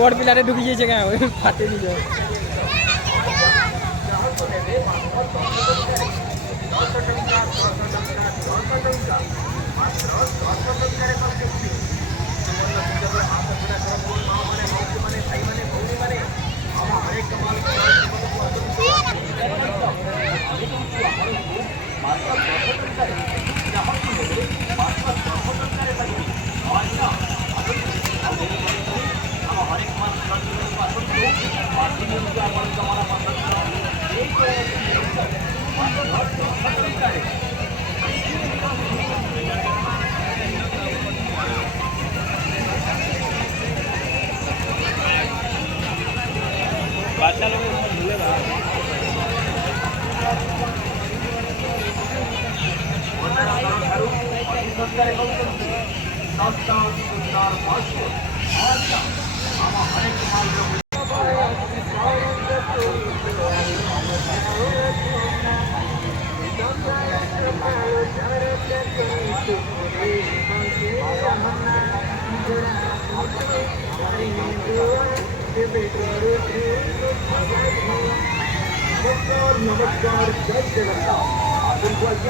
বড় পিলারে ঢুকে গিয়েছে কেন ওই ফাটে নিয়ে যাও বাচ্চা লোকের ভুলে না नमस्कार जय जगन्नाथ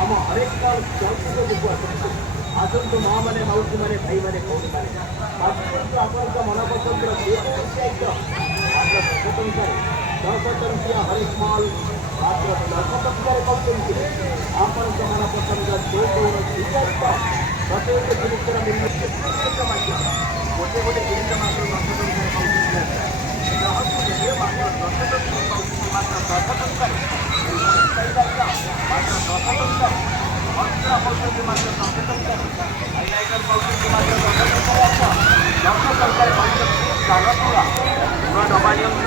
आम हरेक बार आसतु माँ मैंने मौसी मैंने भाई मैंने कौन मैंने आपका मनपसंद स्वतंत्र हरेक माल मात्र 10 टंकार आपण मनपसंद प्रत्येक जिनिस गोटे गोटे जिनिस डबानी